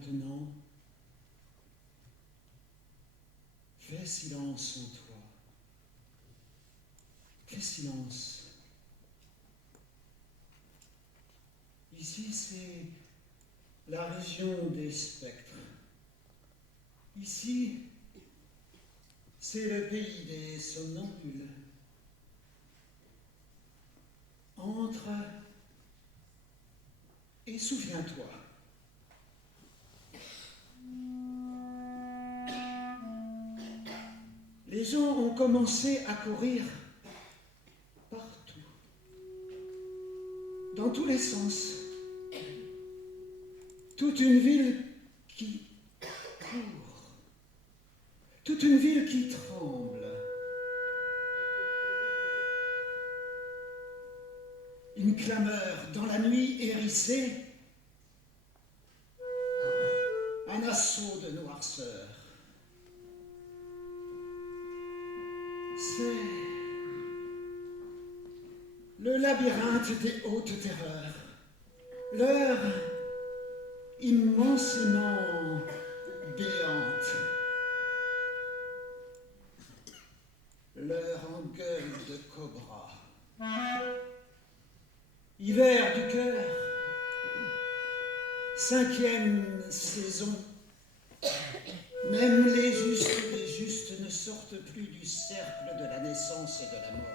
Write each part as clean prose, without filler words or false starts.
maintenant, fais silence en toi. Fais silence. Ici, c'est la région des spectres. Ici, c'est le pays des somnambules. Entre et souviens-toi. Les gens ont commencé à courir partout, dans tous les sens. Toute une ville qui court, toute une ville qui tremble. Une clameur dans la nuit hérissée, un assaut de noirceur. C'est le labyrinthe des hautes terreurs, l'heure immensément béante, l'heure en gueule de cobra. Hiver du cœur, 5e saison. Même les justes ne sortent plus du cercle de la naissance et de la mort.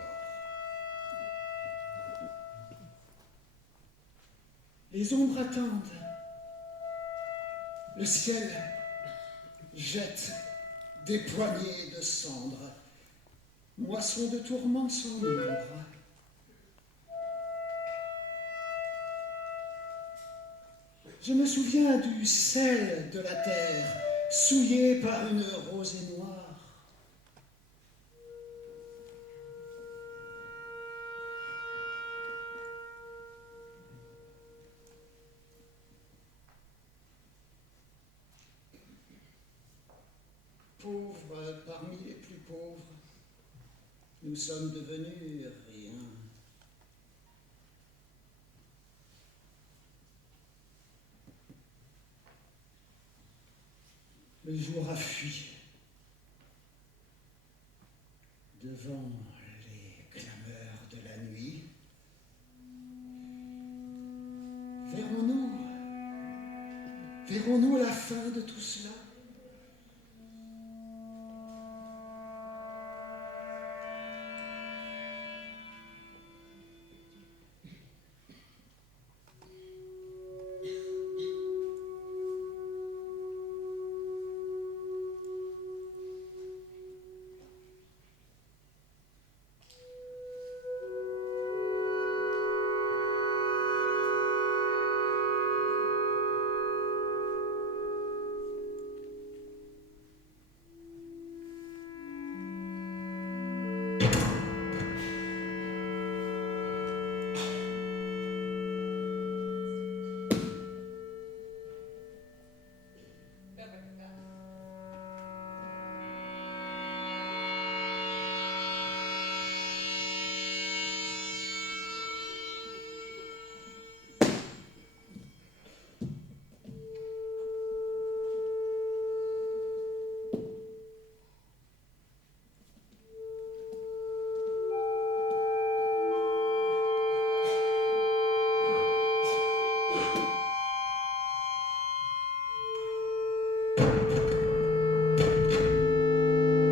Les ombres attendent. Le ciel jette des poignées de cendres, moisson de tourments sans nombre. Je me souviens du sel de la terre, souillé par une rosée noire. Pauvres parmi les plus pauvres, nous sommes devenus rien. Le jour a fui devant les clameurs de la nuit. Verrons-nous la fin de tout cela?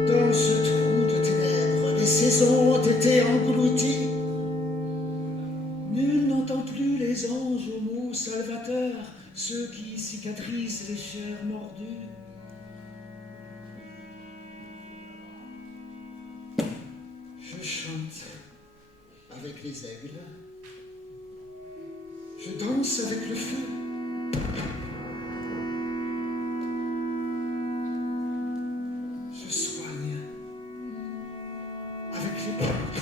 Dans ce trou de ténèbres, les saisons ont été englouties. Nul n'entend plus les anges aux mots salvateurs, ceux qui cicatrisent les chairs mordues. Je chante avec les aigles, je danse avec le feu. Je soigne avec les portes.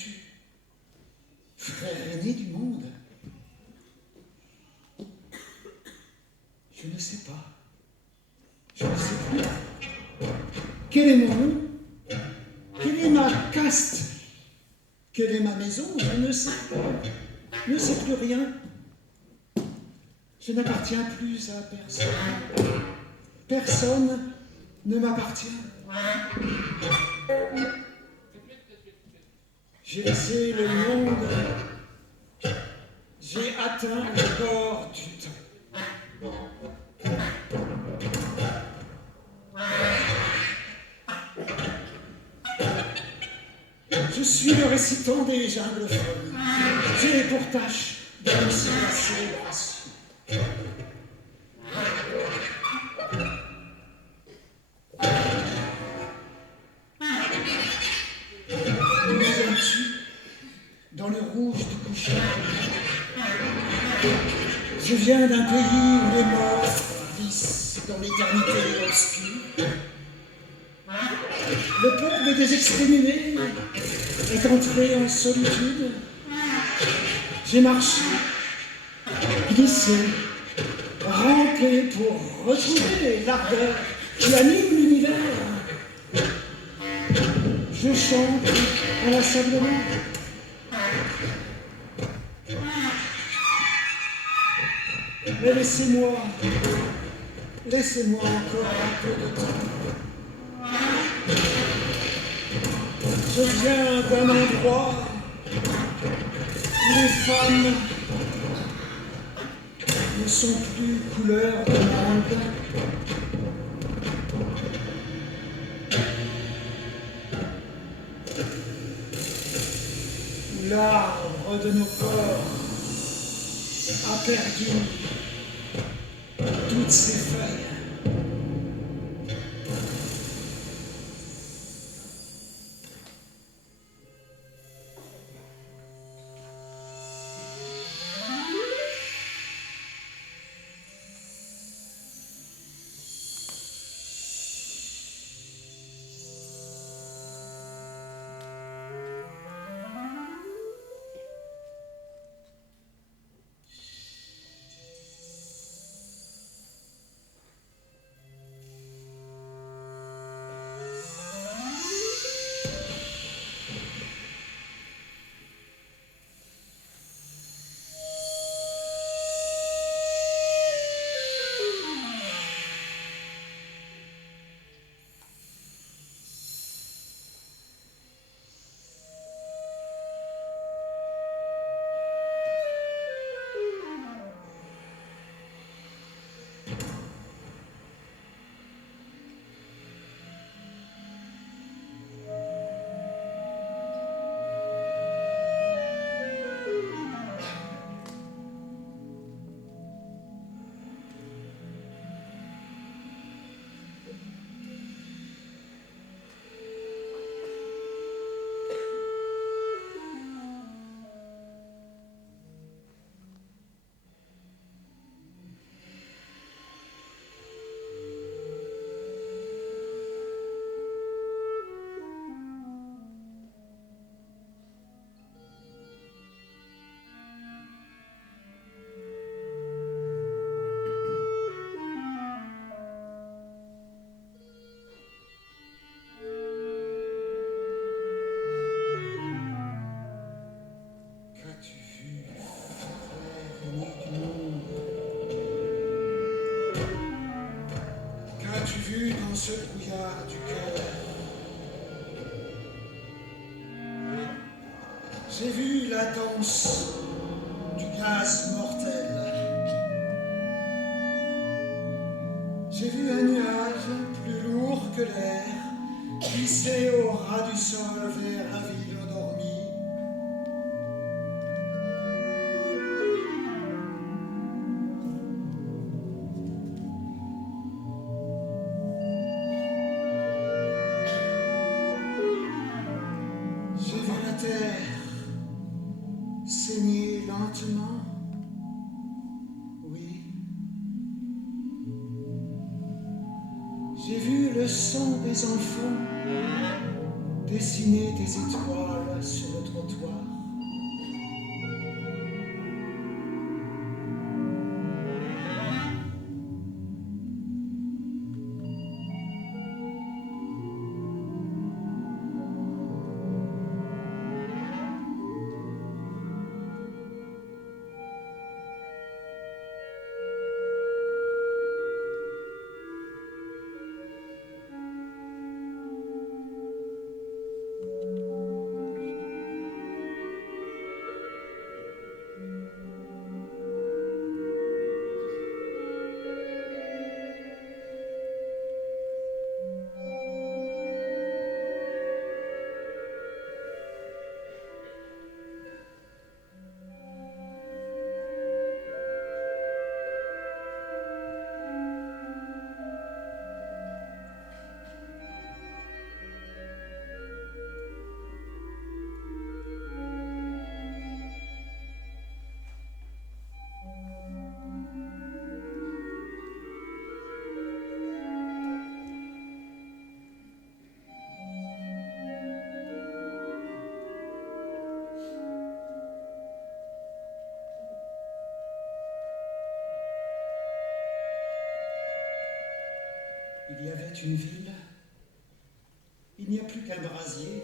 viens-tu? Frère aîné du monde? Je ne sais pas. Je ne sais plus. Quel est mon nom? Quelle est ma caste? Quelle est ma maison? Je ne sais pas. Je ne sais plus rien. Je n'appartiens plus à personne. Personne ne m'appartient. J'ai laissé le monde. J'ai atteint le bord du temps. Je suis le récitant des jungles folles. J'ai pour tâche d'annoncer la célébration. D'où viens-tu? Dans le rouge du coucher. Je viens d'un pays où les morts vissent dans l'éternité obscure. Le peuple des exterminés est entré en solitude. J'ai marché, glissé, rampé pour retrouver l'ardeur qui anime l'univers. Je chante inlassablement. Mais laissez-moi encore un peu de temps. Je viens d'un endroit où les femmes ne sont plus couleur de monde. Où l'arbre de nos corps a perdu toutes ses feuilles. Qu'as-tu vu dans ce brouillard du cœur? J'ai vu la danse du gaz mortel. J'ai vu un nuage plus lourd que l'air glisser au ras du sol vers la ville endormie. J'ai vu la terre saigner lentement, oui. J'ai vu le sang des enfants dessiner des étoiles sur le trottoir. Il y avait une ville, il n'y a plus qu'un brasier.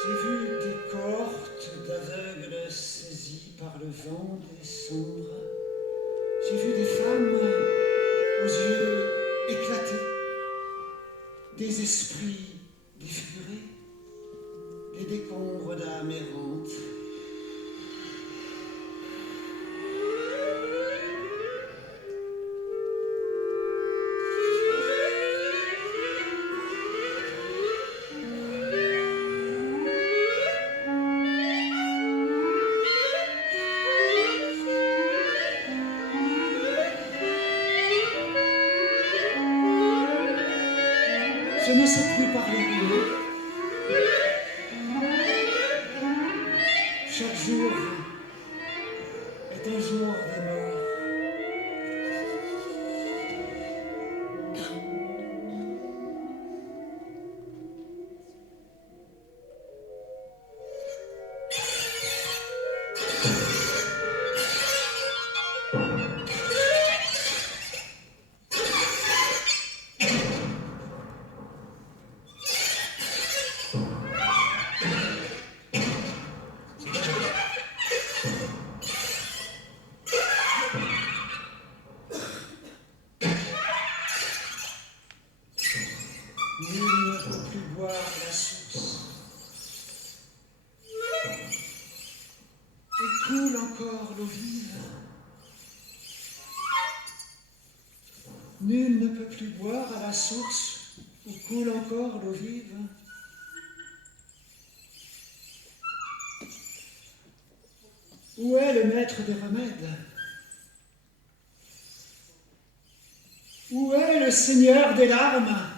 J'ai vu des cohortes d'aveugles saisis par le vent des sombres. J'ai vu des femmes aux yeux éclatés, des esprits défigurés, des décombres d'âmes errantes. Je ne sais plus parler de mots. Chaque jour est un jour des morts. Nul ne peut plus boire la source. Et coule encore l'eau vive. Nul ne peut plus boire à la source où coule encore l'eau vive. Où est le maître des remèdes? Où est le seigneur des larmes?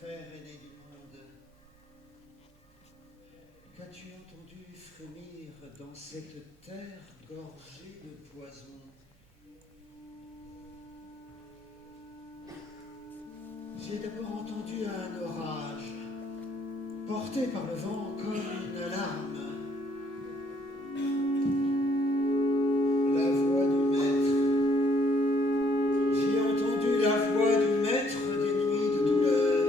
frère aîné du monde, qu'as-tu entendu frémir dans cette terre gorgée de poison? J'ai d'abord entendu un orage, porté par le vent comme une larme. La voix du maître. J'ai entendu la voix du maître des nuits de douleur.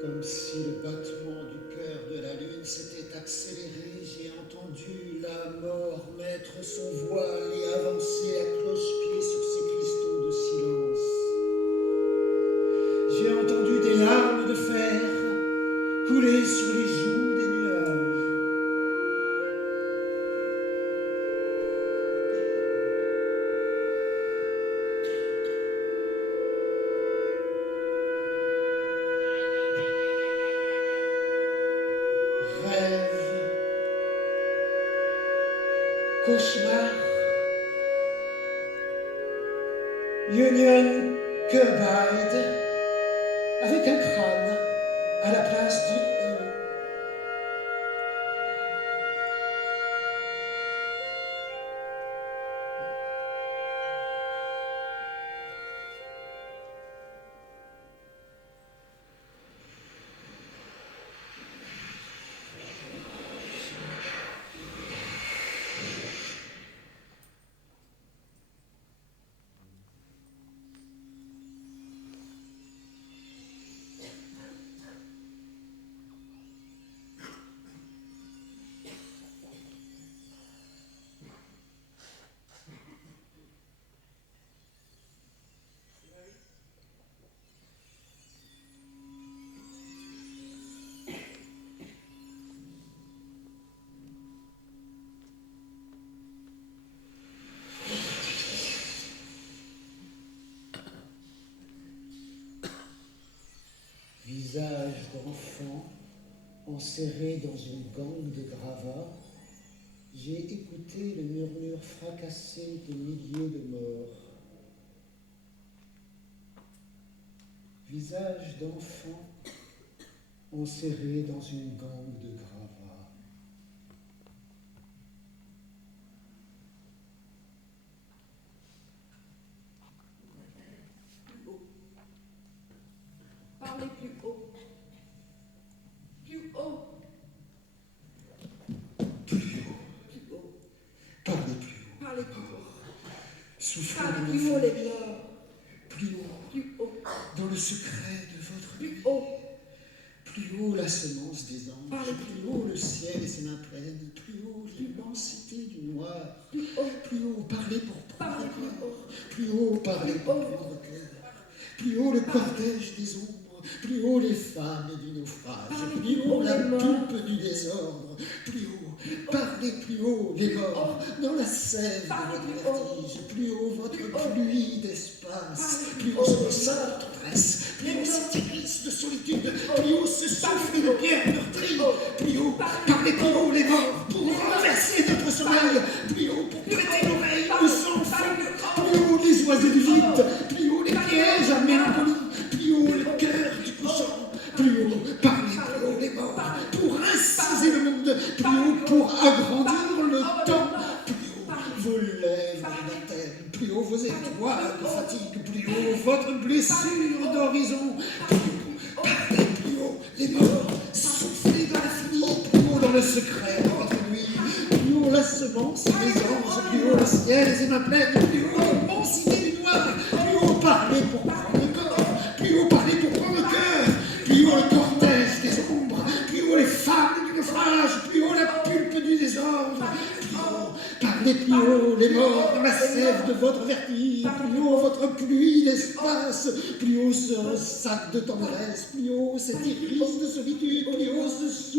Comme si le battement du cœur de la lune s'était accéléré, j'ai entendu la mort mettre son voile et avancer à cloche-pied sur ses cristaux de silence. J'ai entendu des larmes de fer couler sur les joues des nuages. Rêve, cauchemar, Union Carbide avec un crâne à la place du E. Visage d'enfant enserré dans une gangue de gravats, j'ai écouté le murmure fracassé de milliers de morts. Visage d'enfant enserré dans une gangue de gravats. Parlez plus haut. Plus haut. Plus haut. Plus haut. Parlez plus haut. Parlez plus haut. Soufflez Parlez dans plus le haut, feu. les morts. Plus haut. Plus haut. Dans le secret de votre Plus nuit. haut. Plus haut la semence des anges. Parlez Plus haut le ciel et ses mains pleines. Plus haut l'immensité du noir. Plus haut. Plus haut parlez pour prendre Parlez plus corps. haut. Plus haut parlez pour Plus haut. prendre cœur. Plus haut le cortège des ombres. Plus haut les femmes du naufrage. Parlez Plus plus haut haut, la les morts. pulpe du désordre. Plus haut, parlez plus haut les morts. Dans la sève de Parlez votre plus haut. vertige. Plus haut votre Plus haut. pluie d'espace. Parlez Plus plus haut haut, ce les sang morts. de tendresse. Plus Les haut morts. cette iris de solitude. haut. Plus haut ce souffle de pierre meurtrie. Plus haut. Plus haut, parlez plus haut les morts. Pour renverser notre sommeil. Plus haut pour prêter l'oreille au sang fond. Plus haut les oiseaux du vide. Plus haut les pièges à mélancolie. Plus haut le cœur du couchant. Plus haut, parlez plus haut les morts. Pour inciser le monde. Plus haut pour agrandir le temps. Plus haut vos lèvres baptême. Plus haut vos étoiles de fatigue. Plus haut votre blessure d'horizon. Plus haut, parlez plus haut les morts. Soufflez dans l'infini. Plus haut dans le secret de votre nuit. Plus haut la semence des anges. Plus haut le ciel et ses mains pleines. Plus haut l'immensité du noir. Plus haut parlez pour prendre le corps. Plus haut parlez pour prendre le cœur. Plus haut le cortège des ombres. Plus haut les femmes du naufrage. Plus haut la pulpe du désordre. Plus haut, parlez plus haut les morts dans la sève de votre vertige. Plus haut votre pluie d'espace. Plus haut ce sac de tendresse. Plus haut cette iris de solitude. Plus haut ce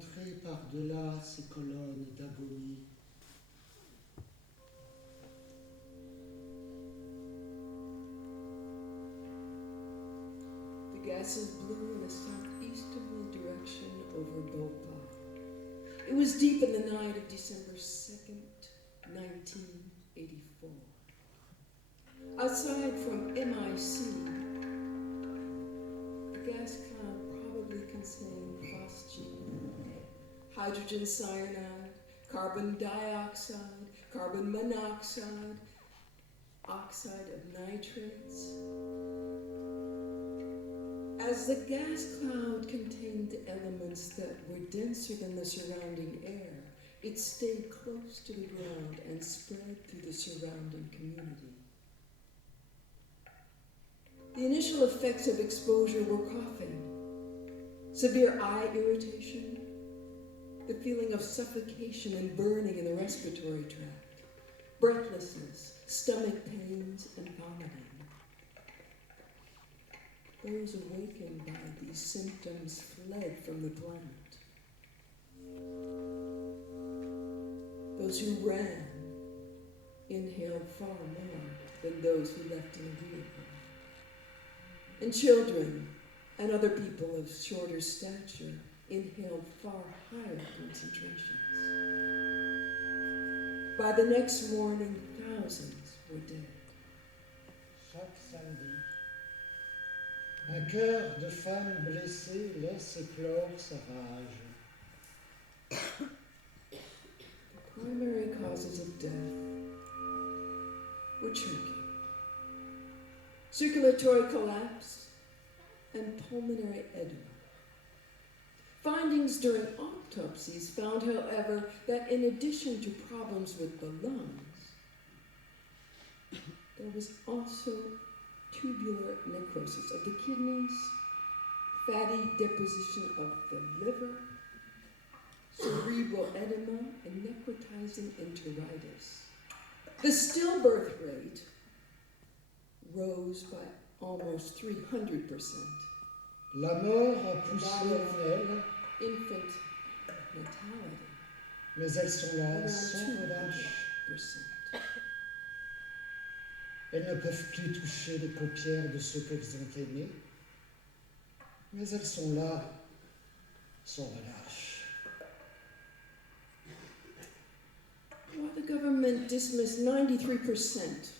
montrer par-delà ces colonnes d'agonie. The gas is blue in a southeasterly direction over Bhopal. It was deep in the night of December 2nd, 1984. Outside from MIC, the gas cloud probably contained phosgene, hydrogen cyanide, carbon dioxide, carbon monoxide, oxide of nitrates. As the gas cloud contained elements that were denser than the surrounding air, it stayed close to the ground and spread through the surrounding community. The initial effects of exposure were coughing, severe eye irritation, the feeling of suffocation and burning in the respiratory tract, breathlessness, stomach pains, and vomiting. Those awakened by these symptoms fled from the plant. Those who ran inhaled far more than those who left in a vehicle. And children and other people of shorter stature inhaled far higher concentrations. By the next morning, thousands were dead. Chaque samedi, un cœur de femme blessée laisse éclore sa rage. The primary causes of death were choking, circulatory collapse, and pulmonary edema. Findings during autopsies found, however, that in addition to problems with the lungs, there was also tubular necrosis of the kidneys, fatty deposition of the liver, cerebral edema, and necrotizing enteritis. The stillbirth rate rose by almost 300%. La mort a poussé en elles, Infant mortality mais elles sont là around sans relâche. 200%. Elles ne peuvent plus toucher les paupières de ceux qu'elles ont aimés, mais elles sont là sans relâche. While the government dismissed 93%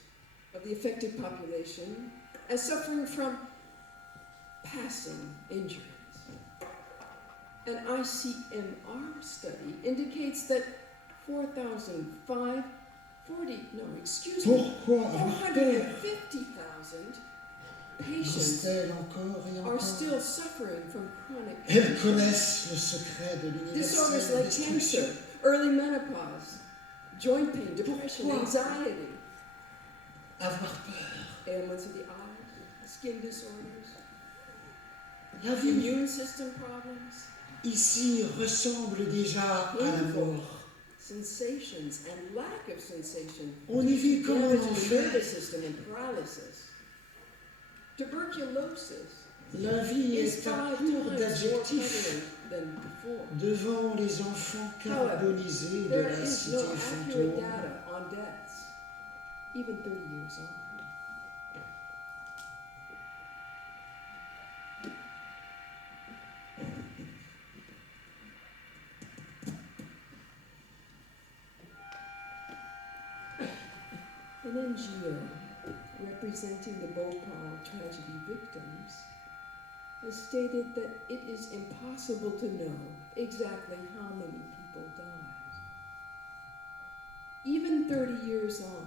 of the affected population as suffering from passing injuries, an ICMR study indicates that 450,000 Pourquoi Restez patients encore et are encore. still suffering from chronic Elles conditions. connaissent le secret de Disorders l'universelle like destruction. cancer, early menopause, joint pain, depression, Pourquoi? anxiety, Avoir peur. ailments of the eyes, skin disorders, La vie immune system problems, ici ressemble déjà à la mort. sensations and lack of sensation, On y vit comme en damage to the nervous enfer. system and paralysis. Tuberculosis La vie is est à 5 court times more d'adjectifs prevalent than before. devant les enfants carbonisés de There la is cité no accurate fantôme. data on deaths, even 30 years on. An NGO representing the Bhopal tragedy victims has stated that it is impossible to know exactly how many people died. Even 30 years on,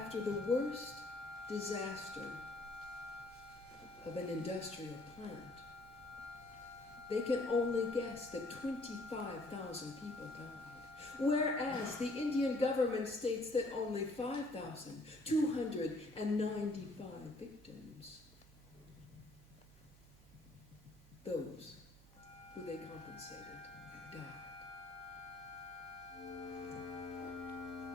after the worst disaster of an industrial plant, they can only guess that 25,000 people died. Whereas the Indian government states that only 5,295 victims, those who they compensated, died.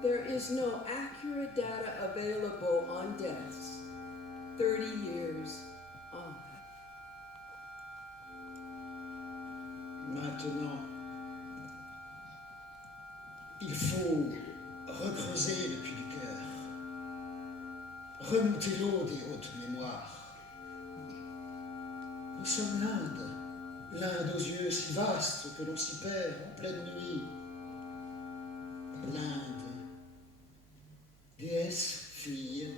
There is no accurate data available on deaths 30 years on. Maintenant, faut recreuser le puits du cœur, remonter l'eau des hautes mémoires. Nous sommes l'Inde aux yeux si vastes que l'on s'y perd en pleine nuit. L'Inde, déesse fille,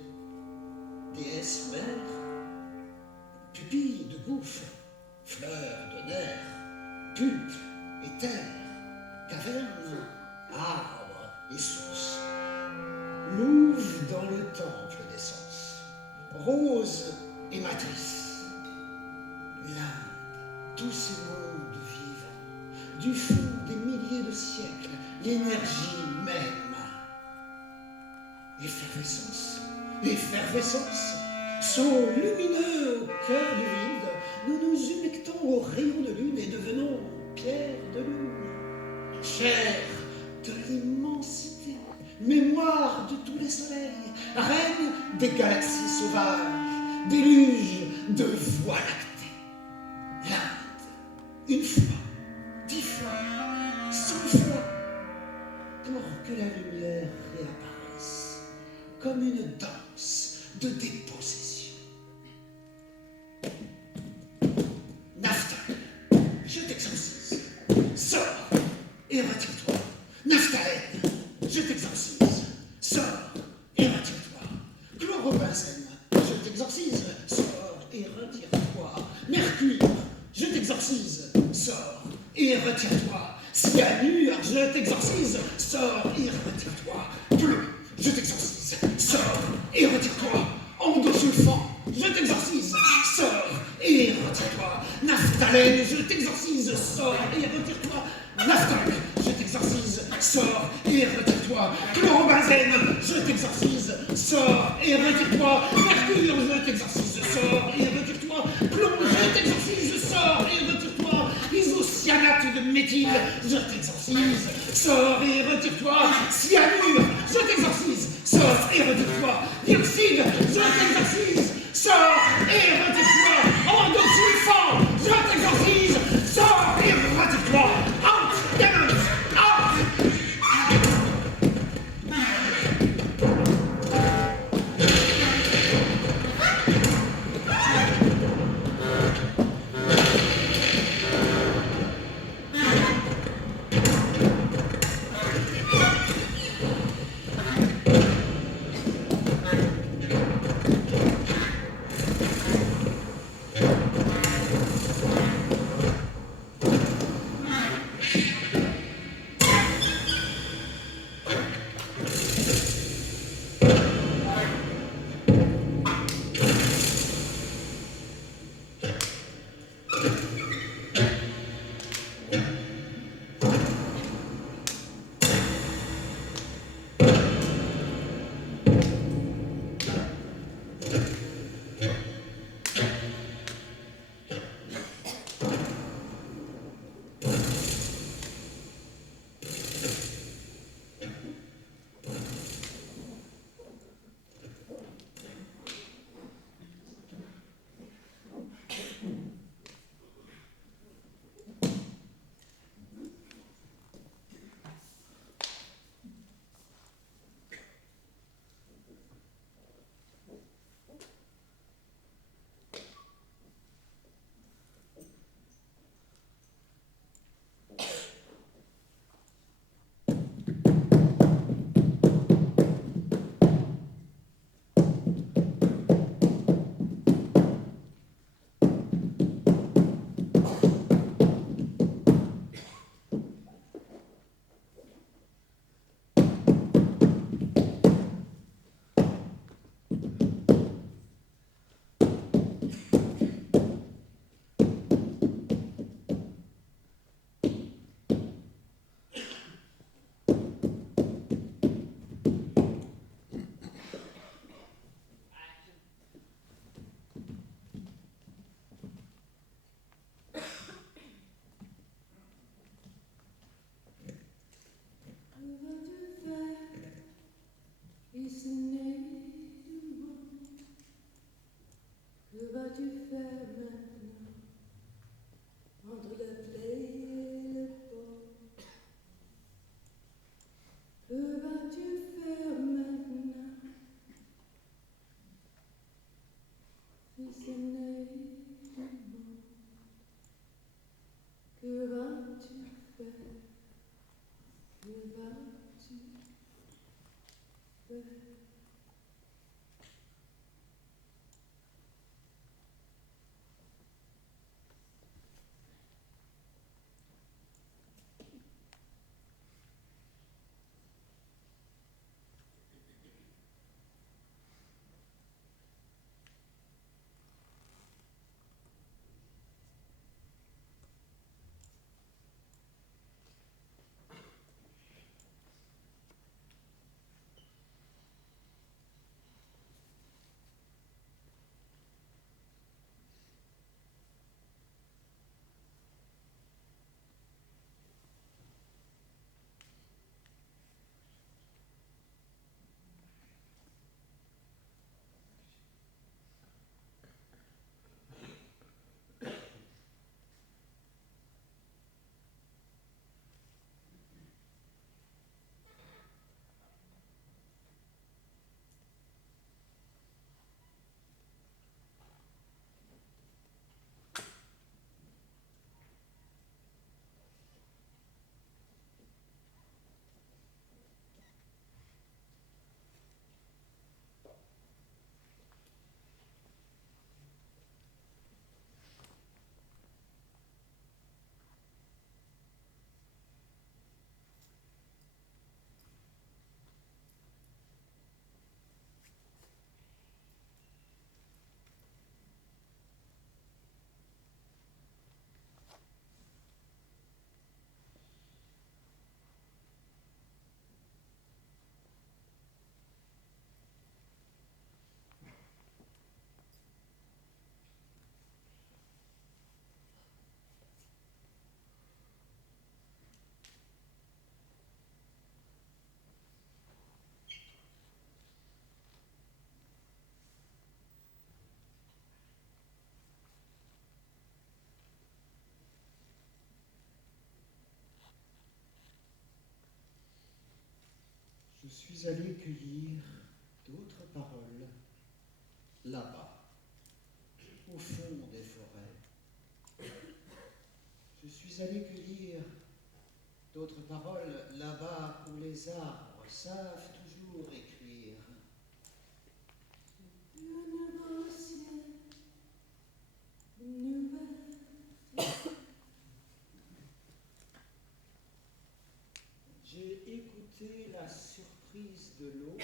déesse mère, pupille de gouffre, fleur de nerf, pulpe et terre, caverne, arbre et source. Louve dans le temple des sens, rose et matrice. L'Inde, tous ces mondes vivants, du fond des milliers de siècles, l'énergie même. Effervescence, effervescence, saut lumineux au cœur du vide, nous nous humectons aux rayons de lune et devenons pierre de lune, chair de l'immensité, mémoire de tous les soleils, reine des galaxies sauvages, déluge de voies lactées. L'Inde, une fois, 10 fois, 100 fois, pour que la lumière réapparaisse, comme une danse de dépossession. Naphtal, je t'exorcise. Sors et retire-toi. Naphtalène, je t'exorcise. Sors et retire-toi. Chlorobenzène, je t'exorcise. Sors et retire-toi. Mercure, je t'exorcise. Sors et retire-toi. Cyanure, je t'exorcise. Sors et retire-toi. Plomb, je t'exorcise. Sors et retire-toi. Endosulfan, je t'exorcise. Sors et retire-toi. Naphtalène, je t'exorcise. Sors et retire-toi. Naphtal, je t'exorcise. Sors et retire-toi. Chlorobenzène, je t'exorcise. Sors et retire-toi. Mercure, je t'exorcise. Sors et retire-toi. Plomb, je t'exorcise. Sors et retire-toi. Isocyanate de méthyle, je t'exorcise. Sors et retire-toi. Cyanure, je t'exorcise. Sors et retire-toi. Dioxyde, je t'exorcise. Sors et retire-toi. Endosulfan, je t'exorcise. Sors et retire-toi. Antigamins, Je suis allé cueillir d'autres paroles là-bas, au fond des forêts. Je suis allé cueillir d'autres paroles là-bas où les arbres savent toujours écrire. Le nouveau ciel, une nouvelle terre. J'ai écouté la surprise de l'eau.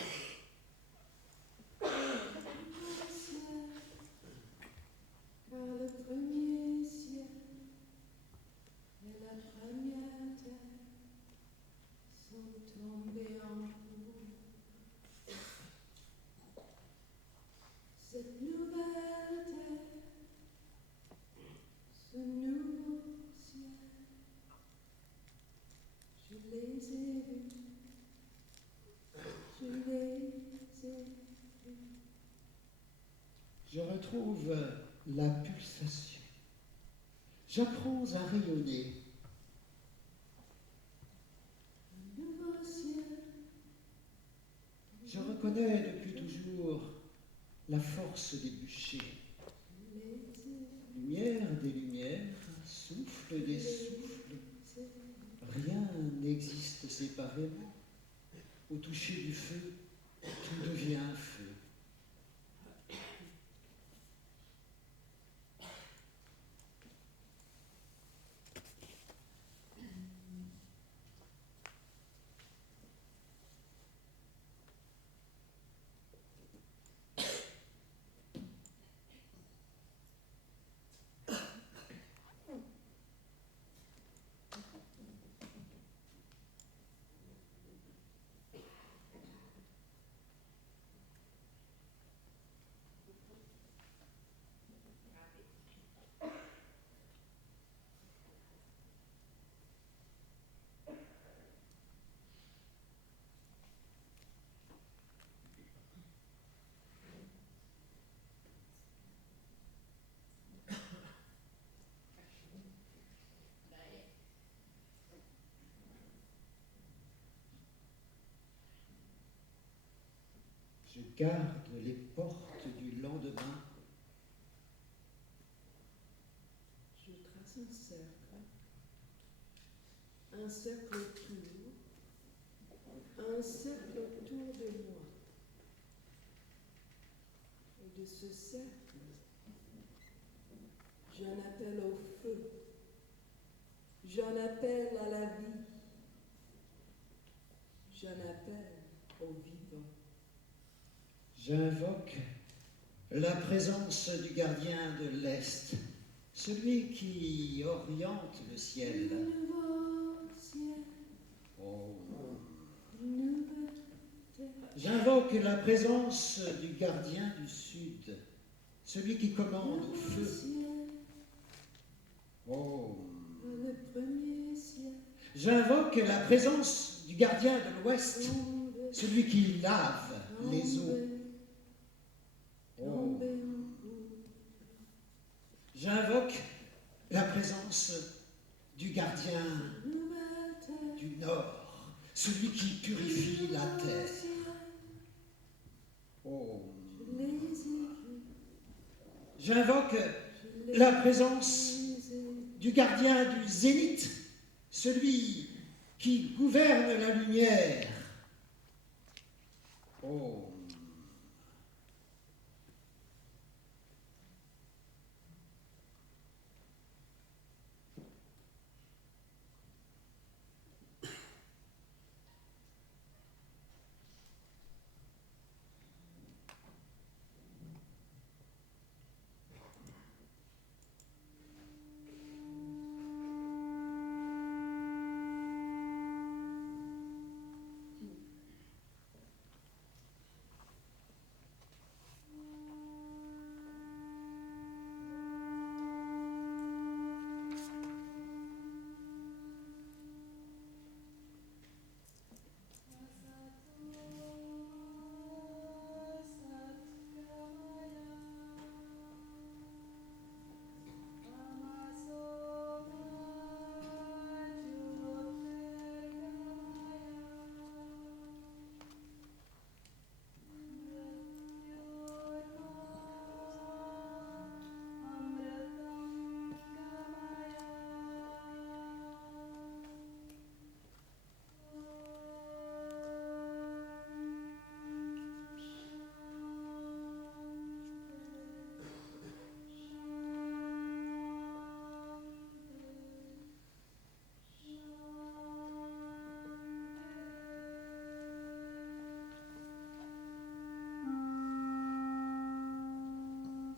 Car le premier ciel et la première terre sont tombés en cours. Cette nouvelle terre, ce nouveau ciel, je les ai vus, je les ai vus. Je retrouve la pulsation. J'apprends à rayonner. Nouveau ciel, Je reconnais depuis toujours la force des bûchers. Lumière des lumières, souffle des souffles. Rien n'existe séparément. Au toucher du feu, tout devient feu. Je garde les portes du lendemain. Je trace un cercle autour de moi. de ce cercle. J'en appelle au feu. J'en appelle à la vie. J'en appelle au vivant. J'invoque la présence du gardien de l'Est, celui qui oriente le ciel. Nouveau ciel, Oh. nouvelle terre. J'invoque la présence du gardien du Sud, celui qui commande au feu. Ciel, Oh. le premier ciel, J'invoque la présence du gardien de l'Ouest, tombé, celui qui lave les eaux. Oh. tombé en boue. J'invoque la présence du gardien Nouvelle terre, du Nord, celui qui purifie la terre. Oh. je les ai vus, J'invoque je la présence les ai du gardien du Zénith, celui qui gouverne la lumière. Oh.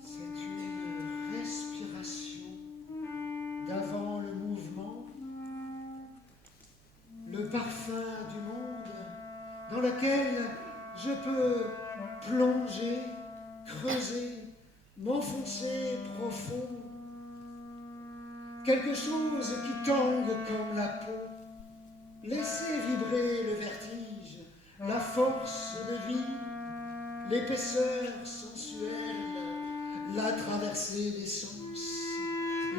C'est une respiration d'avant le mouvement, le parfum du monde dans lequel je peux plonger, creuser, m'enfoncer profond. Quelque chose qui tangue comme la peau, laisser vibrer le vertige, la force de vie, l'épaisseur sensuelle, la traversée des sens,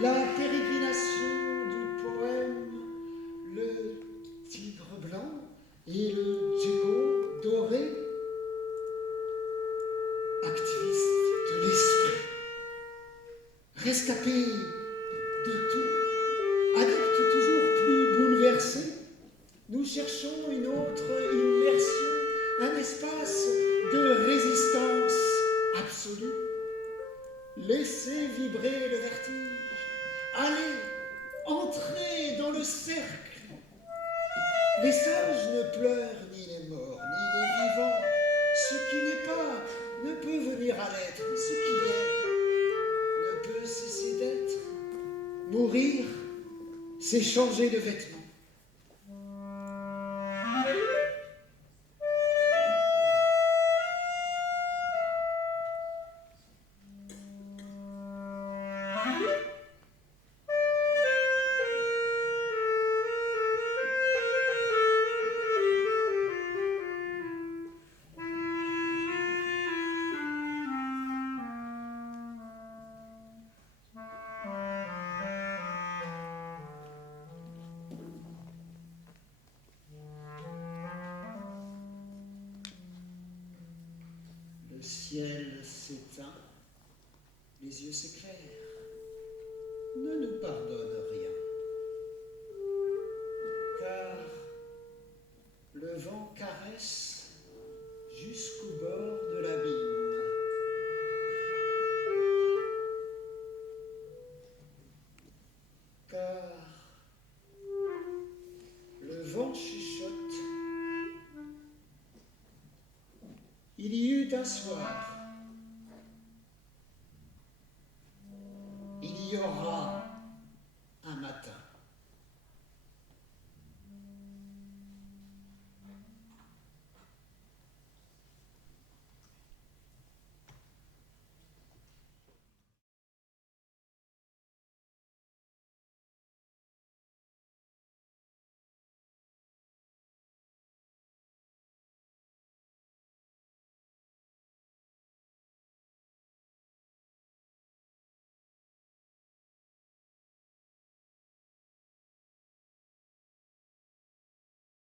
la pérégrination du poème, le tigre blanc et le gecko doré, activiste de l'esprit, rescapé de tout, adepte toujours plus bouleversé, nous cherchons une autre immersion, un espace de résistance absolue. Laissez vibrer le vertige, allez, entrez dans le cercle. Les sages ne pleurent ni les morts, ni les vivants. Ce qui n'est pas ne peut venir à l'être, ce qui est ne peut cesser d'être. Mourir, c'est changer de vêtements. Le ciel s'éteint, les yeux s'éclairent, ne nous pardonne rien, car le vent caresse jusqu'au bord de l'abîme. Il y eut un soir. Il y aura